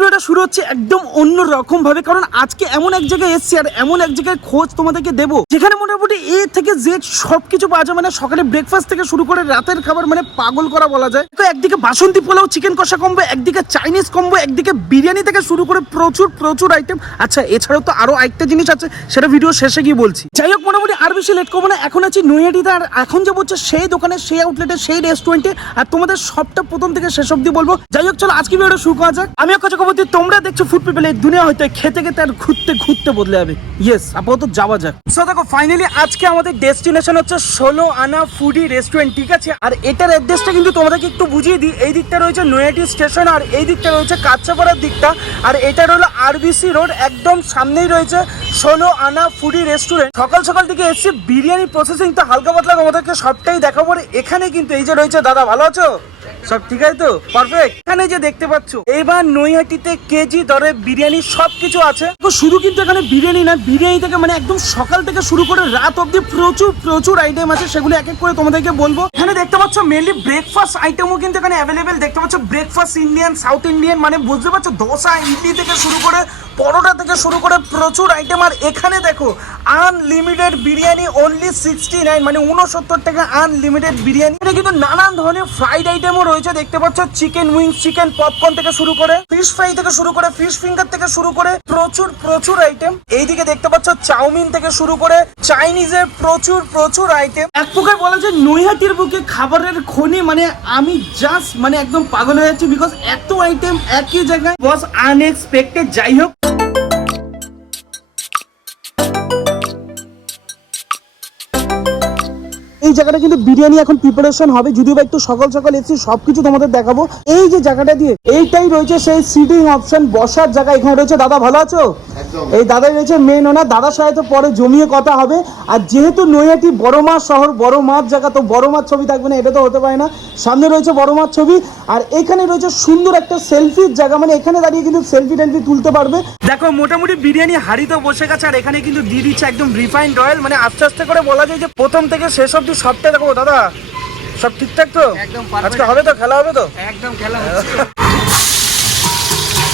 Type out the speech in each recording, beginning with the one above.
ভিডিওটা শুরু হচ্ছে একদম অন্য রকম ভাবে কারণ আজকে এমন এক জায়গায় এসছি আর এমন এক জায়গায় খোঁজ তোমাদেরকে দেবো, যেখানে মোটামুটি এ থেকে যে সব কিছু পাওয়া যায় মানে সকালে ব্রেকফাস্ট থেকে শুরু করে রাতের খাবার মানে পাগল করা বলা যায়। তো একদিকে বাসন্তী পোলাও চিকেন কষা কম্বো একদিকে চাইনিজ কম্বো একদিকে বিরিয়ানি থেকে শুরু করে প্রচুর প্রচুর আইটেম আচ্ছা এছাড়াও তো আরও একটা জিনিস আছে, সেটা ভিডিও শেষে গিয়ে বলছি। যাই হোক, মোটামুটি আর বেশি লেট করব না, এখন আছি নৈহাটিতে আর এখন যাব হচ্ছে সেই দোকানে, সেই আউটলেটে সেই রেস্টুরেন্টে আর তোমাদের সবটা প্রথম থেকে শেষ অব্দি বলব। যাই হোক, চলো আজকে ভিডিওটা শুরু করা যাক। আমি একটা চক্রবর্তী তোমরা দেখছ ফুড পিপল এই দুনিয়া হয়তো খেতে খেতে আর ঘুরতে ঘুরতে বদলে যাবে। ইয়েস আপাতত যাওয়া যাক। সো দেখো ফাইনালি আজকে আমাদের ডেস্টিনেশন হচ্ছে ষোলো আনা ফুডি রেস্টুরেন্ট ঠিক আছে? আর এটার অ্যাড্রেসটা কিন্তু তোমাদেরকে একটু বুঝিয়ে দিই। এই দিকটা রয়েছে নৈহাটি স্টেশন আর এই দিকটা রয়েছে কাচ্চাপাড়ার দিকটা। আর এটা রইল আরবিসি রোড একদম সামনেই রয়েছে ষোলো আনা ফুডি রেস্টুরেন্ট সকাল সকাল থেকে এসছে, বিরিয়ানি প্রসেসিং তো হালকা পাতলা তোমাদেরকে সবটাই দেখাবো। এখানে কিন্তু এই যে রয়েছে, দাদা ভালো আছো? সব ঠিক আছে তো? পারফেক্ট এখানে যে দেখতে পাচ্ছ, এবার নৈহাটিতে কেজি দরে বিরিয়ানি সবকিছু আছে। তো শুধু কিন্তু এখানে বিরিয়ানি না, বিরিয়ানি থেকে মানে একদম সকাল থেকে শুরু করে রাত অবধি প্রচুর প্রচুর আইটেম আছে, সেগুলো এক এক করে তোমাদেরকে বলব। এখানে দেখতে পাচ্ছ মেনলি ব্রেকফাস্ট আইটেমও কিন্তু এখানে অ্যাভেলেবেল দেখতে পাচ্ছ ব্রেকফাস্ট ইন্ডিয়ান সাউথ ইন্ডিয়ান মানে বুঝতে পারছ, দোসা, ইডলি থেকে শুরু করে পরোটা থেকে শুরু করে প্রচুর আইটেম আর এখানে দেখো unlimited biryani only sixty nine মানে উনসত্তর টাকা আনলিমিটেড বিরিয়ানি এটা কিন্তু নানান ধরনের ফ্রাইড আইটেমও রয়েছে, দেখতে পাচ্ছ? চিকেন উইংস চিকেন পপকর্ন থেকে শুরু করে ফিশ ফ্রাই থেকে শুরু করে ফিশ ফিঙ্গার থেকে শুরু করে, প্রচুর প্রচুর আইটেম এইদিকে দেখতে পাচ্ছ, চাউমিন থেকে শুরু করে চাইনিজের প্রচুর প্রচুর আইটেম এক প্রকার বলা যায় নৈহাটির বুকে খাবারের খনি মানে আমি জাস্ট মানে একদম পাগল হয়ে যাচ্ছি বিকজ এত আইটেম একই জায়গায় বস আনএক্সপেক্টেড যাই হোক এই জায়গাটা কিন্তু বিরিয়ানি এখন প্রিপারেশন হবে। যদিও বা একটু সকাল সকাল এসেছি, সবকিছু তোমাদের দেখাবো। এই যে জায়গাটা দিয়ে, এইটাই রয়েছে সেই সিটিং অপশন বসার জায়গা এখানে রয়েছে। দাদা, ভালো আছো? এই দাদাই রয়েছে মেন ওনার দাদার সাথে তো পরে জমিয়ে কথা হবে। আর যেহেতু নৈহাটি বড় মাছ শহর বড় মাছ জায়গা তো বড় মাছ ছবি থাকবে না এটা তো হতে পারে না। সামনে রয়েছে বড় মাছ ছবি আর এখানে রয়েছে সুন্দর একটা সেলফির জায়গা। মানে এখানে দাঁড়িয়ে কিন্তু সেলফি টেলফি তুলতে পারবে। দেখো মোটামুটি বিরিয়ানি হাড়িতে বসে গেছে আর এখানে কিন্তু দিয়ে দিচ্ছে একদম রিফাইন্ড অয়েল মানে আস্তে আস্তে করে বলা যায় যে প্রথম থেকে শেষ অব্দি সবটা দেখো দাদা। সব ঠিকঠাক তো? একদম আজকে হবে তো? খেলা হবে তো? একদম খেলা হচ্ছে।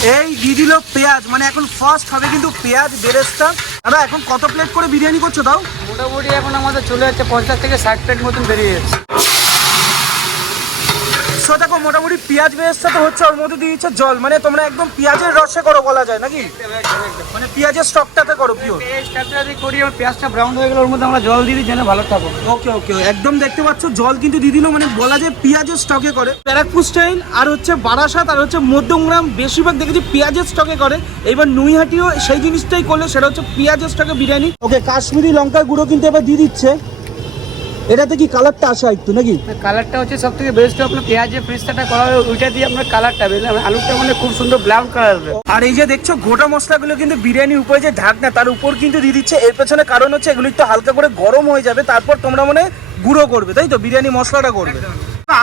এই দিয়ে দিল পেঁয়াজ। মানে এখন ফার্স্ট হবে কিন্তু পেঁয়াজ, বেরেস্তা। দাদা, এখন কত প্লেট করে বিরিয়ানি করছ তাও? মোটামুটি এখন আমাদের চলে যাচ্ছে পঞ্চাশ থেকে ষাট প্লেট মতন বেরিয়ে যাচ্ছে। দেখো মোটামুটি পেঁয়াজ বেরেস্তা তো হচ্ছে ওর মধ্যে দিয়ে দিচ্ছে জল। মানে তোমরা একদম পেঁয়াজের রসে করো বলা যায় নাকি? মানে পেঁয়াজের স্টকটাতে করো পিওর করি পেঁয়াজটা ব্রাউন হয়ে গেলে ওর মধ্যে আমরা জল দিয়ে দিই যেন ভালো থাকো। ওকে ওকে একদম দেখতে পাচ্ছ জল কিন্তু দিয়ে দিল মানে বলা যায় পেঁয়াজের স্টকে করে। ব্যারাকপুর স্টাইল আর হচ্ছে বারাসাত আর হচ্ছে মধ্যমগ্রাম বেশিরভাগ দেখেছি পেঁয়াজের স্টকে করে। এবার নুইহাটিও সেই জিনিসটাই করলে সেটা হচ্ছে পেঁয়াজের স্টকে বিরিয়ানি। ওকে কাশ্মীরি লঙ্কার গুঁড়ো কিন্তু এবার দিয়ে দিচ্ছে। এটাতে কি কালারটা আসা একটু নাকি? কালারটা হচ্ছে সব থেকে বেস্ট আপনার পেঁয়াজের ফ্রিজটা করা হবে ওইটা দিয়ে আপনার কালারটা মানে আলুটা মানে খুব সুন্দর ব্রাউন কালার হবে। আর এই যে দেখছ গোটা মশলাগুলো কিন্তু বিরিয়ানির উপরে যে ঢাকনা তার উপর কিন্তু দিয়ে দিচ্ছে। এর পেছনে কারণ হচ্ছে এগুলো একটু হালকা করে গরম হয়ে যাবে তারপর তোমরা মানে গুঁড়ো করবে তাই তো? বিরিয়ানি মশলাটা করবে।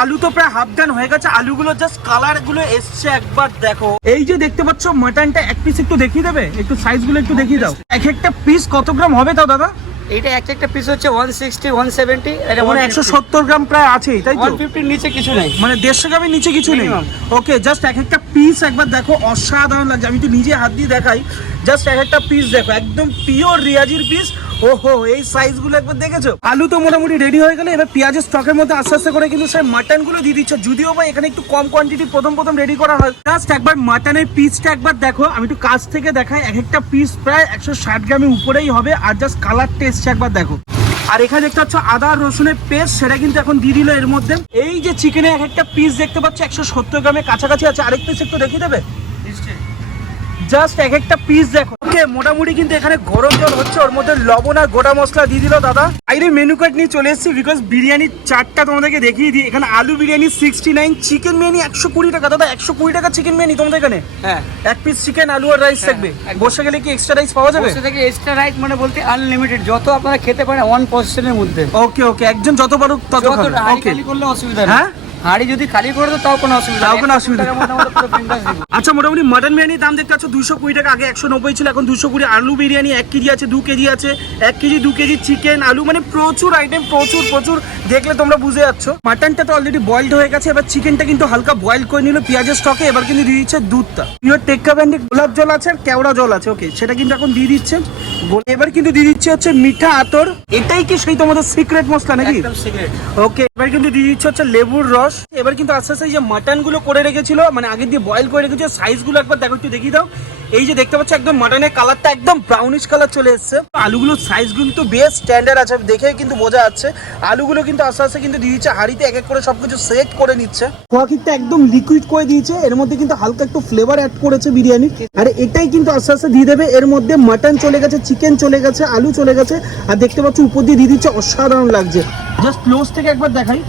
আলু তো প্রায় হাফ ডান হয়ে গেছে আলুগুলো জাস্ট কালারগুলো এসছে একবার দেখো। এই যে দেখতে পাচ্ছ মাটনটা এক পিস একটু দেখিয়ে দেবে? একটু সাইজগুলো একটু দেখিয়ে দাও। এক একটা পিস কত গ্রাম হবে তাও দাদা? এইটা এক একটা পিস হচ্ছে ওয়ান সিক্সটি ওয়ান সেভেন্টি এটা মানে একশো সত্তর গ্রাম প্রায় আছেই তাই তো? ফিফটির নিচে কিছু নেই। মানে দেড়শো গ্রামের নিচে কিছু নেই? ওকে জাস্ট এক একটা পিস একবার দেখো অসাধারণ লাগছে। আমি তো নিজে হাত দিয়ে দেখাই। জাস্ট এক একটা পিস দেখো একদম পিওর রিয়াজির পিস ওহো, এই সাইজগুলো একবার দেখেছ? আলু তো মোটামুটি রেডি হয়ে গেলে, এবার পেঁয়াজের স্টকের মধ্যে আস্তে আস্তে করে কিন্তু সেই মাটনগুলো দিয়ে দিচ্ছে। যদিও বা এখানে একটু কম কোয়ান্টিটি প্রথম প্রথম রেডি করা হয়। জাস্ট একবার মাটনের পিসটা একবার দেখো। আমি একটু কাছ থেকে দেখাই, এক একটা পিস প্রায় একশো ষাট গ্রামের উপরেই হবে, আর জাস্ট কালার টেস্ট একবার দেখো। আর এখানে দেখতে পাচ্ছ আদা রসুনের পেস্ট সেটা কিন্তু এখন দিয়ে দিল এর মধ্যে। এই যে চিকেনে এক একটা পিস দেখতে পাচ্ছ, একশো সত্তর গ্রামের কাছাকাছি আছে। আরেক পিস একটু দেখিয়ে দেবে? জাস্ট এক একটা পিস দেখো। ওকে মোটামুটি কিন্তু এখানে গরম জল হচ্ছে ওর মধ্যে লবণ আর গোটা মশলা দিয়ে দিল দাদা। আইরে মেনু কার্ড নিয়ে চলে এসেছি বিকজ বিরিয়ানির চারটা তোমাদেরকে দেখিয়ে দিই। এখানে আলু biryani sixty nine chicken biryani একশো কুড়ি টাকা। দাদা একশো কুড়ি টাকা চিকেন বিরিয়ানি তোমাদের এখানে? হ্যাঁ। এক পিস চিকেন আলু আর রাইস হ্যাঁ, থাকবে। বসে গেলে কি এক্সট্রা রাইস পাওয়া যাবে? থেকে এক্সট্রা রাইস মানে বলতে আনলিমিটেড যত আপনারা খেতে পারেন ওয়ান পজিশনের মধ্যে। ওকে ওকে একজন যত পারুক তত খাবে। ওকে খালি করলে অসুবিধা নেই। হ্যাঁ? হাঁড়ি যদি খালি করে তো তাও কোনো অসুবিধা তাও। কোনো অসুবিধা। আচ্ছা মোটামুটি মাটন বিরিয়ানির দাম দেখতে পাচ্ছ দুশো কুড়ি টাকা আগে একশো নব্বই ছিল এখন দুশো কুড়ি। আলু বিরিয়ানি এক কেজি আছে দু কেজি আছে এক কেজি দু কেজি চিকেন আলু মানে প্রচুর আইটেম প্রচুর প্রচুর। দেখলে তোমরা বুঝে যাচ্ছ। মাটনটা তো অলরেডি বয়েলড হয়ে গেছে এবার চিকেনটা কিন্তু হালকা বয়েল করে নিল পেঁয়াজের স্টকে এবার কিন্তু দিয়ে দিচ্ছে দুধটা। পিওর টেক্কা ব্যান্ডে গোলাপ জল আছে আর কেওড়া জল আছে ওকে সেটা কিন্তু এখন দিয়ে দিচ্ছে। এবার কিন্তু দিয়ে দিচ্ছে হচ্ছে মিঠা আতর। এটাই কি সেই তোমাদের সিক্রেট মশলা নাকি? ওকে এবার কিন্তু দিয়ে দিচ্ছে হচ্ছে লেবুর রস। এবার কিন্তু আস্তে আস্তে যে মাটনগুলো করে রেখেছিল মানে আগে দিয়ে বয়েল করে রেখেছিল সাইজগুলো একবার দেখো একটু দেখিয়ে দাও। এই যে দেখতে পাচ্ছ একদম মাটনের কালারটা একদম ব্রাউনিশ কালার চলে এসেছে। আলুগুলোর সাইজ কিন্তু বেশ স্ট্যান্ডার্ড আছে দেখে কিন্তু বোঝা যাচ্ছে। আলুগুলো কিন্তু আস্তে আস্তে কিন্তু দিয়ে দিচ্ছে হাঁড়িতে এক এক করে সবকিছু সেট করে নিচ্ছে। কোয়াকিটটা একদম লিকুইড করে দিয়েছে এর মধ্যে কিন্তু হালকা একটু ফ্লেভার অ্যাড করেছে বিরিয়ানি। আর এটাই কিন্তু আস্তে আস্তে দিয়ে দেবে এর মধ্যে মাটন চলে গেছে চিকেন চলে গেছে আলু চলে গেছে। আর দেখতে পাচ্ছ উপর দিয়ে দিয়ে দিচ্ছে অসাধারণ লাগছে। জাস্ট ক্লোজ থেকে একবার দেখাই।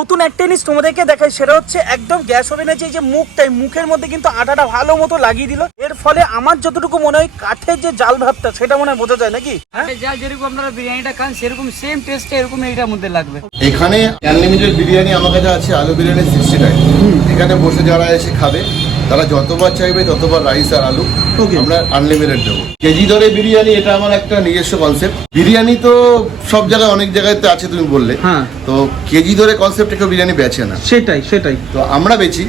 নতুন একটা জিনিস তোমাদেরকে দেখাই সেটা হচ্ছে একদম গ্যাস ওভেনের যে যে মুখটাই মুখের মধ্যে কিন্তু আটাটা ভালো মতো লাগিয়ে দিল। এর ফলে আমার যতটুকু মনে হয় কাঠের যে জাল ভাবটা সেটা মনে হয় বোঝা যায় নাকি? হ্যাঁ? যা যেরকম আপনারা বিরিয়ানিটা খান সেরকম সেম টেস্টে এরকম এইটার মধ্যে লাগবে। এখানে আনলিমিটেড বিরিয়ানি আমার কাছে আছে আলু বিরিয়ানি সিক্সটি টাইম এখানে বসে যারা এসে খাবে তারা যতবার চাইবে ততবার রাইস আর আলু. আমরা আনলিমিটেড দেবো। কেজি দরে বিরিয়ানি এটা আমার একটা নিজস্ব কনসেপ্ট বিরিয়ানি তো সব জায়গায় অনেক জায়গায় আছে তুমি বললে। হ্যাঁ। তো কেজি ধরে কনসেপ্টে কেউ বিরিয়ানি বেচে না। সেটাই সেটাই। তো আমরা বেচি.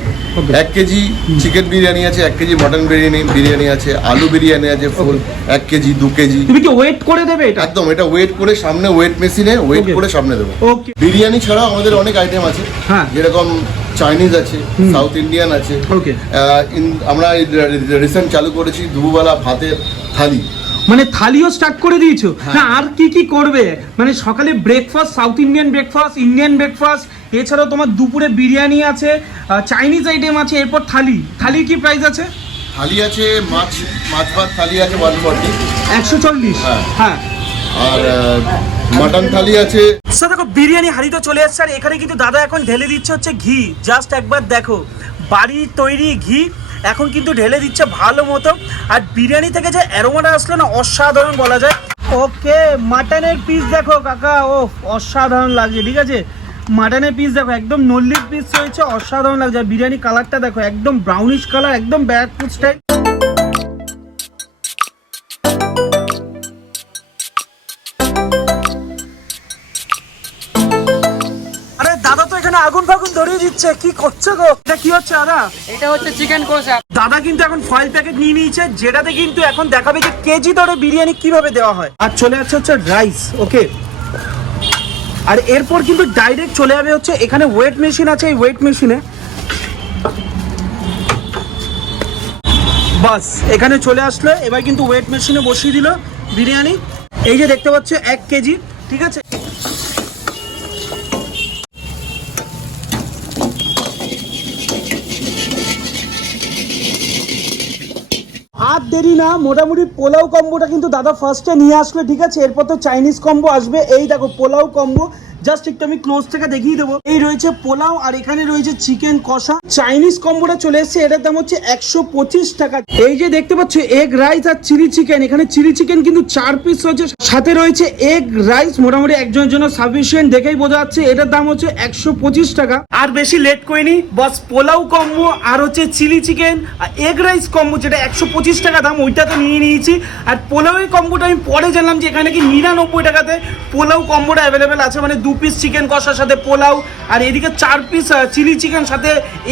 এক কেজি চিকেন বিরিয়ানি আছে এক কেজি মটন বিরিয়ানি বিরিয়ানি আছে আলু বিরিয়ানি আছে ফুল এক কেজি দু কেজি। তুমি কি ওয়েট করে দেবে এটা? একদম এটা ওয়েট করে সামনে ওয়েট মেশিনে ওয়েট করে সামনে দেবো। ওকে বিরিয়ানি ছাড়াও আমাদের অনেক আইটেম আছে। হ্যাঁ। যেরকম চাইনিজ আছে সাউথ ইন্ডিয়ান আছে। ইন- আমরা রিসেন্ট চালু করেছি দুপুরবেলা ভাতের থালি। মানে থালিও স্টার্ট করে দিয়েছ? হ্যাঁ। না আর কি কি করবে? মানে সকালে breakfast South Indian breakfast Indian breakfast এছাড়াও তোমার দুপুরে বিরিয়ানি আছে চাইনিজ আইটেম আছে এরপর থালি। থালির কি প্রাইস আছে? থালি আছে মাছ মাছ ভাত থালি আছে ওয়ান ফর্টি একশো চল্লিশ। হ্যাঁ। আর মাটন থালি আছে। দেখো, বিরিয়ানি হাঁড়িতে চলে এসছে, আর এখানে কিন্তু দাদা এখন ঢেলে দিচ্ছে হচ্ছে ঘি। জাস্ট একবার দেখো বাড়ির তৈরি ঘি, এখন কিন্তু ঢেলে দিচ্ছে ভালো মতো। আর বিরিয়ানি থেকে যে অ্যারোমাটা আসলো না, অসাধারণ বলা যায়। ওকে, মাটনের পিস দেখো, কাকা ও অসাধারণ লাগছে, ঠিক আছে? মাটনের পিস দেখো, একদম নল্লির পিস রয়েছে, অসাধারণ লাগছে। আর বিরিয়ানি কালারটা দেখো, একদম ব্রাউনিশ কালার একদম ব্যাকফুড স্টাইল এখানে আগুন ফাগুন ধরিয়ে দিচ্ছে। কি করছে গো? এটা কি হচ্ছে দাদা? এটা হচ্ছে চিকেন কষা। দাদা কিন্তু এখন ফয়েল প্যাকেট নিয়ে নিয়েছে যেটাতে কিন্তু এখন দেখাবে যে কেজি দরে বিরিয়ানি কীভাবে দেওয়া হয়। আর চলে যাচ্ছে হচ্ছে রাইস ওকে আর এরপর কিন্তু ডাইরেক্ট চলে যাবে হচ্ছে এখানে ওয়েট মেশিন আছে এই ওয়েট মেশিনে বাস এখানে চলে আসলো এবার কিন্তু ওয়েট মেশিনে বসিয়ে দিল বিরিয়ানি। এই যে দেখতে পাচ্ছ এক কেজি ঠিক আছে আর দেরি না, মোটামুটি পোলাও কম্বোটা কিন্তু দাদা ফার্স্টে নিয়ে আসলো, ঠিক আছে? এরপর তো চাইনিজ কম্বো আসবে। এই দেখো, পোলাও কম্বো জাস্ট একটু আমি ক্লোজ থেকে দেখিয়ে দেবো। এই রয়েছে পোলাও আর এখানে রয়েছে চিকেন কষা। চাইনিজ কম্বোটা চলে এসেছে, এটার দাম হচ্ছে একশো পঁচিশ টাকা। এই যে দেখতে পাচ্ছ এগ রাইস আর চিলি চিকেন এখানে চিলি চিকেন কিন্তু চার পিস রয়েছে, সাথে রয়েছে এগ রাইস মোটামুটি একজনের জন্য সাফিসিয়েন্ট দেখেই বোঝা যাচ্ছে, এটার দাম হচ্ছে একশো পঁচিশ টাকা। আর বেশি লেট করিনি বস পোলাও কম্বো আর হচ্ছে চিলি চিকেন আর এগ রাইস কম্বো যেটা একশো পঁচিশ টাকা দাম, ওইটা তো নিয়ে নিয়েছি। আর পোলাওয়ের কম্বোটা আমি পরে জানলাম যে এখানে কি নিরানব্বই টাকাতে পোলাও কম্বোটা অ্যাভেলেবেল আছে মানে দু পিস চিকেন কষার সাথে পোলাও, আর এদিকে চার পিস চিলি চিকেন সাথে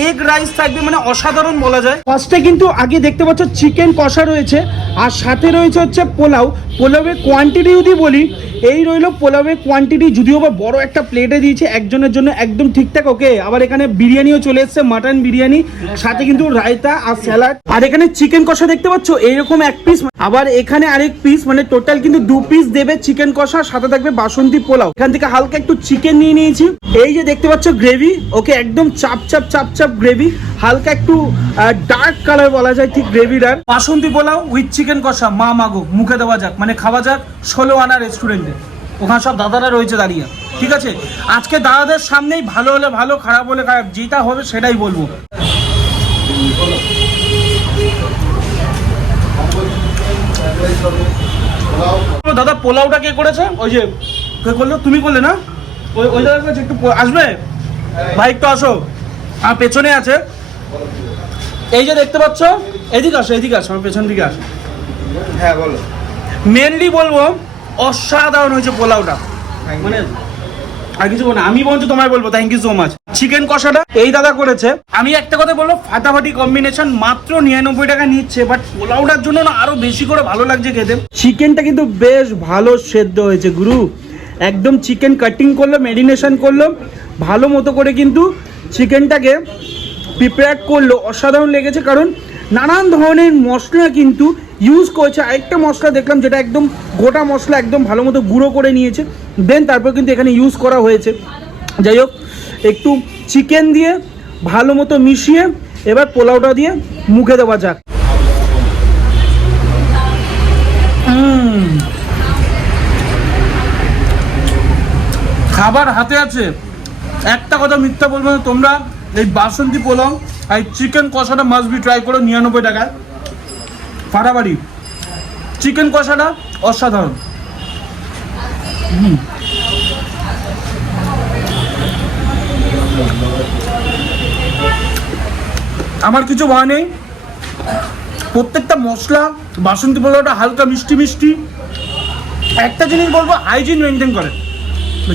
এগ রাইস থাকবে মানে অসাধারণ বলা যায়। ফার্স্টে কিন্তু আগে দেখতে পাচ্ছ চিকেন কষা রয়েছে, আর সাথে রয়েছে হচ্ছে পোলাও। পোলাওয়ের কোয়ান্টিটি যদি বলি, এই রইল পোলাওয়ের কোয়ান্টিটি যদিও বা বড় একটা প্লেটে দিয়েছে, একজনের জন্য একদম ঠিকঠাক ওকে আবার এখানে বিরিয়ানিও চলে এসছে মাটন বিরিয়ানি, সাথে কিন্তু রায়তা আর স্যালাড আর এখানে চিকেন কষা দেখতে পাচ্ছ, এইরকম এক পিস আবার এখানে আরেক পিস মানে টোটাল কিন্তু দু পিস দেবে চিকেন কষা, সাথে থাকবে বাসন্তী পোলাও। এখান থেকে হালকা একটু চিকেন নিয়ে নিয়েছি। এই যে দেখতে পাচ্ছ গ্রেভি ওকে একদম চাপ চাপ চাপ চাপ গ্রেভি হালকা একটু ডার্ক কালার বলা যায় ঠিক গ্রেভির আর বাসন্তী পোলাও উইথ চিকেন কষা, মা মাগো, মুখে দেওয়া যাক। মানে খাওয়া যাক ষোলো আনা রেস্টুরেন্টে ওখানে সব দাদারা রয়েছে দাঁড়িয়ে। ঠিক আছে? আজকে দাদাদের সামনেই ভালো হলে ভালো, খারাপ হলে খারাপ, যেটা হবে সেটাই বলব। দাদা, পোলাওটা কে করেছে? ওই যে, কে করল? তুমি করলে না? ওই ওই দাদা করেছে একটু আসবে? ভাই একটু আসো। আর পেছনে আছে। এই যে দেখতে পাচ্ছ এদিকে আসো এদিকে আসো আমার পেছন দিকে আসো। হ্যাঁ বলো। মেনলি বলব অসাধারণ হয়েছে পোলাওটা। মানে আর কিছু বলব না আমি বলছি তোমায় বলব thank you so much chicken কষাটা এই দাদা করেছে। আমি একটা কথা বলব ফাটাফাটি কম্বিনেশন মাত্র নিরানব্বই টাকা নিচ্ছে বাট পোলাওটার জন্য না আরও বেশি করে ভালো লাগছে খেতে। চিকেনটা কিন্তু বেশ ভালো সেদ্ধ হয়েছে গুরু। একদম চিকেন কাটিং করল মেরিনেশন করল ভালো মতো করে কিন্তু চিকেনটাকে প্রিপেয়ার করল। অসাধারণ লেগেছে কারণ নানান ধরনের মশলা কিন্তু ইউজ করেছে। আরেকটা মশলা দেখলাম যেটা একদম গোটা মশলা একদম ভালো মতো গুঁড়ো করে নিয়েছে। দেন তারপর কিন্তু এখানে ইউজ করা হয়েছে। যাই হোক, একটু চিকেন দিয়ে ভালো মতো মিশিয়ে এবার পোলাওটা দিয়ে মুখে দেওয়া যাক। উম। খাবার হাতে আছে। একটা কথা মিথ্যা বলব না, তোমরা এই বাসন্তী পোলাও আর চিকেন কষাটা মাস্ট বি ট্রাই করো নিরানব্বই টাকায়। ফাটাফাটি। চিকেন কষাটা অসাধারণ। আমার কিছু ভয় নেই। প্রত্যেকটা মশলা, বাসন্তী পোলাওটা হালকা মিষ্টি মিষ্টি। একটা জিনিস বলব হাইজিন মেনটেন করে।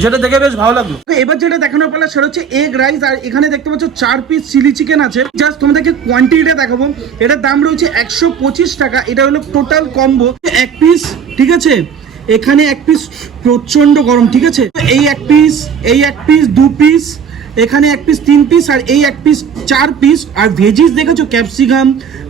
যেটা দেখে বেশ ভালো লাগল। এবার যেটা দেখানোর পালা সেটা হচ্ছে এগ রাইস আর এখানে দেখতে পাচ্ছ চার পিস চিলি চিকেন আছে। জাস্ট তোমাদেরকে কোয়ান্টিটিটা দেখাবো। এটার দাম রয়েছে একশো পঁচিশ টাকা। এটা হলো টোটাল কম্বো এক পিস ঠিক আছে? এখানে এক পিস প্রচণ্ড গরম, ঠিক আছে? এই এক পিস এই এক পিস দু পিস এখানে এক পিস তিন পিস আর এই এক পিস চার পিস আর ভেজিস দেখেছ? ক্যাপসিকাম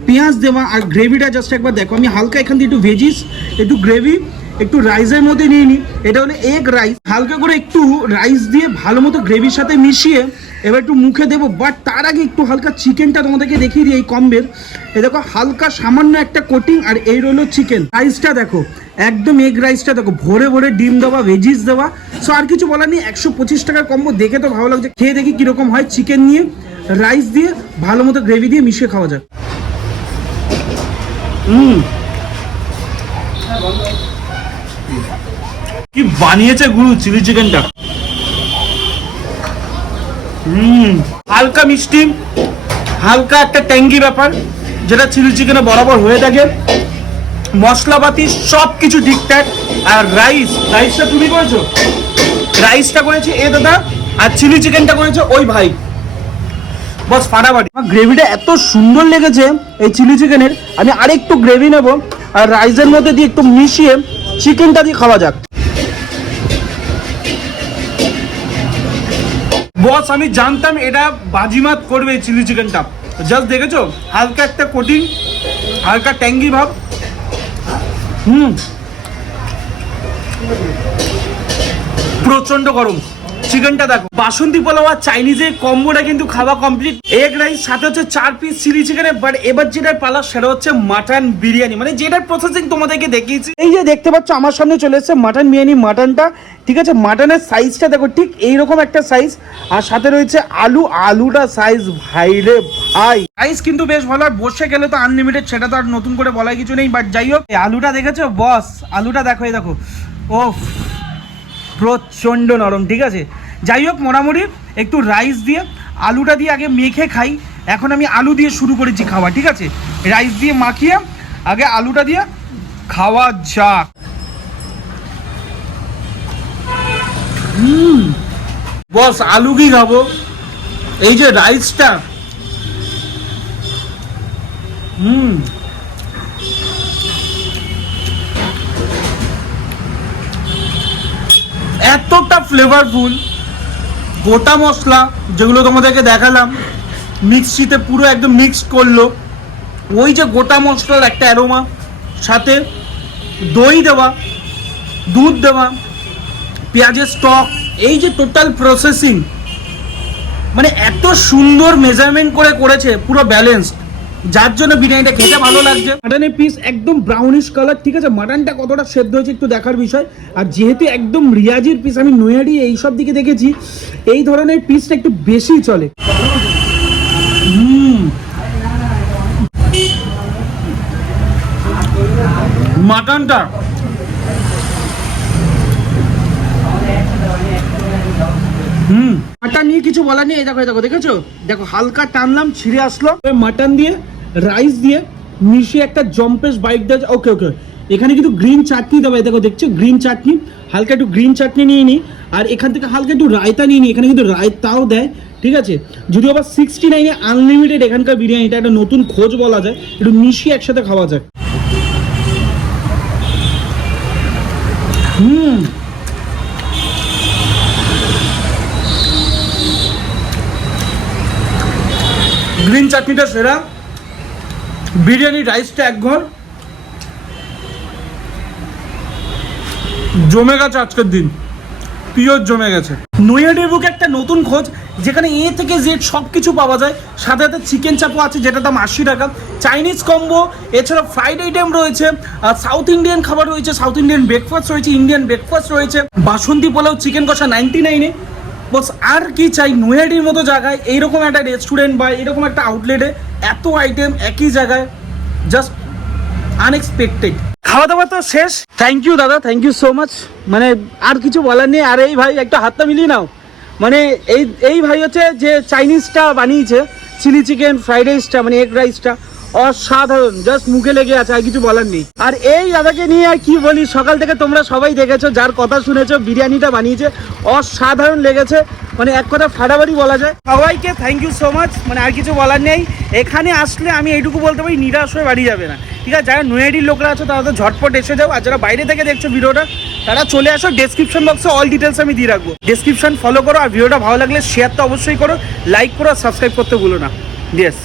পেঁয়াজ দেওয়া, আর গ্রেভিটা জাস্ট একবার দেখো। আমি হালকা এখান দিয়ে একটু ভেজিস একটু গ্রেভি একটু রাইসের মধ্যে নিয়ে নিই এটা হলো এগ রাইস হালকা করে একটু রাইস দিয়ে ভালো মতো গ্রেভির সাথে মিশিয়ে এবার একটু মুখে দেবো। বাট তার আগে একটু হালকা চিকেনটা তোমাদেরকে দেখিয়ে দিই এই কম্বের। এ দেখো, হালকা সামান্য একটা কোটিং আর এই রইল চিকেন রাইসটা দেখো, একদম এগ রাইসটা দেখো। ভরে ভরে ডিম দেওয়া ভেজিস দেওয়া। সো আর কিছু বলার নেই, একশো পঁচিশ টাকার কম্বো দেখে তো ভালো লাগছে। খেয়ে দেখি কীরকম হয় চিকেন নিয়ে। রাইস দিয়ে ভালো মতো গ্রেভি দিয়ে মিশিয়ে খাওয়া যাক। হুম। কি বানিয়েছে গুরু চিলি চিকেনটা? হুম, হালকা মিষ্টি, হালকা একটা ট্যাঙ্গি ব্যাপার, যেটা চিলি চিকেনে বরাবর হয়ে থাকে। মশলাপাতি সব কিছু ঠিকঠাক, আর রাইস, রাইসটা তুমি করেছ? রাইসটা করেছে এ দাদা, আর চিলি চিকেনটা করেছে ওই ভাই। বস, ফাটাফাটি। আমার গ্রেভিটা এত সুন্দর লেগেছে এই চিলি চিকেনের, আমি আরেকটু গ্রেভি নেব, আর রাইসের মধ্যে দিয়ে একটু মিশিয়ে চিকেনটা দিয়ে খাওয়া যাক। বস, আমি জানতাম এটা বাজিমাত করবে চিলি চিকেনটা। জাস্ট দেখেছ? হালকা একটা কোটিং, হালকা ট্যাঙ্গি ভাব। হুম। প্রচণ্ড গরম। চিকেনটা দেখো। বাসন্তী পোলাও আর চাইনিজের কম্বোটা কিন্তু খাওয়া কমপ্লিট এগ রাইস সাথে হচ্ছে চার পিস চিলি চিকেনে বাট এবার যেটা পালা সেটা হচ্ছে মাটন বিরিয়ানি। মানে যেটার প্রসেসিং তোমাদেরকে দেখিয়েছি। এই যে দেখতে পাচ্ছ, আমার সামনে চলে এসেছে মাটন বিরিয়ানি মাটনটা ঠিক আছে? মাটনের সাইজটা দেখো, ঠিক এইরকম একটা সাইজ আর সাথে রয়েছে আলু। আলুটা সাইজ ভাই রে ভাই। সাইজ কিন্তু বেশ ভালো, আর বসে গেলে তো আনলিমিটেড সেটা তো আর নতুন করে বলার কিছু নেই। বাট যাই হোক আলুটা দেখেছ? বস, আলুটা দেখো, এই দেখো। ও প্রচণ্ড নরম, ঠিক আছে? যাই হোক মোটামুটি একটু রাইস দিয়ে, আলুটা দিয়ে আগে মেখে খাই। এখন আমি আলু দিয়ে শুরু করেছি খাওয়া, ঠিক আছে? রাইস দিয়ে মাখিয়ে, আগে আলুটা দিয়ে খাওয়া যাক। হুম। বস, আলু কি খাব? এই যে রাইসটা হুম। এতটা ফ্লেভারফুল গোটা মশলা যেগুলো তোমাদেরকে দেখালাম মিক্সিতে পুরো একদম মিক্স করল। ওই যে গোটা মশলার একটা অ্যারোমা সাথে দই দেওয়া, দুধ দেওয়া, পেঁয়াজের স্টক এই যে টোটাল প্রসেসিং মানে এত সুন্দর মেজারমেন্ট করে করেছে, পুরো ব্যালেন্সড যার জন্য বিরিয়ানিটা খেতে ভালো লাগছে। মাটনের পিস একদম ব্রাউনিশ কালার ঠিক আছে? মাটনটা কতটা সেদ্ধ হয়েছে একটু দেখার বিষয়। আর যেহেতু একদম রিয়াজির পিস আমি নৈহারি এইসব দিকে দেখেছি এই ধরনের পিসটা একটু বেশি চলে। হুম। মাটনটা হুম। মাটন নিয়ে কিছু বলার নেই দেখো দেখো দেখেছ? দেখো হালকা টানলাম ছিঁড়ে আসলো। মাটন দিয়ে রাইস দিয়ে মিশিয়ে একটা জম্পেস বাইট দেওয়া ওকে ওকে এখানে কিন্তু গ্রিন চাটনি দেবে দেখো, দেখছ? গ্রিন চাটনি হালকা একটু গ্রিন চাটনি নিয়ে নিই আর এখান থেকে হালকা একটু রায়তা নিয়ে নিই এখানে কিন্তু রায়তাও দেয়। ঠিক আছে? যদিও আবার সিক্সটি নাইনে আনলিমিটেড এখানকার বিরিয়ানিটা একটা নতুন খোঁজ বলা যায়। একটু মিশিয়ে একসাথে খাওয়া যায়। হুম। গ্রিন চাটনিটা সেরা। বিরিয়ানি, রাইসটা এক ঘর। জমে গেছে আজকের দিন। পিওর জমে গেছে। নৈহাটির বুকে একটা নতুন খোঁজ, যেখানে এ থেকে জেড সব কিছু পাওয়া যায়। সাথে সাথে চিকেন চাপও আছে যেটা দাম আশি টাকা। চাইনিজ কম্বো এছাড়া ফ্রাইড আইটেম রয়েছে আর সাউথ ইন্ডিয়ান খাবার রয়েছে সাউথ ইন্ডিয়ান ব্রেকফাস্ট রয়েছে ইন্ডিয়ান ব্রেকফাস্ট রয়েছে। বাসন্তী পোলাও চিকেন কষা নাইনটি নাইনে বস আর কি চাই? নৈহাটির মতো জায়গায় এইরকম একটা রেস্টুরেন্ট বা এরকম একটা আউটলেটে এত আইটেম একই জায়গায় জাস্ট আনএক্সপেক্টেড খাওয়া দাওয়া তো শেষ। থ্যাংক ইউ দাদা থ্যাংক ইউ সো মাচ মানে আর কিছু বলার নেই। আর এই ভাই একটা হাতটা মিলিয়ে নাও। মানে এই এই ভাই হচ্ছে যে চাইনিজটা বানিয়েছে চিলি চিকেন ফ্রাইড রাইসটা মানে এগ রাইসটা অসাধারণ জাস্ট মুখে লেগে আছে, আর কিছু বলার নেই। আর এই দাদাকে নিয়ে আর কি বলি, সকাল থেকে তোমরা সবাই দেখেছ, যার কথা শুনেছো, বিরিয়ানিটা বানিয়েছে, অসাধারণ লেগেছে। মানে এক কথা ফাটাফাটি বলা যায়। সবাইকে থ্যাংক ইউ সো মাচ মানে আর কিছু বলার নেই। এখানে আসলে আমি এইটুকু বলতে পারি, নিরাশ হয়ে বাড়ি যাবে না। ঠিক আছে, যারা নৈহাটির লোকরা আছে, তারা তো ঝটপট এসে যাও, আর যারা বাইরে থেকে দেখছ ভিডিওটা, তারা চলে আসো ডেসক্রিপশন বক্সে অল ডিটেলস আমি দিয়ে রাখব। ডেসক্রিপশন ফলো করো, আর ভিডিওটা ভালো লাগলে শেয়ার তো অবশ্যই করো লাইক করো, আর সাবস্ক্রাইব করতে ভুলো না। ইয়েস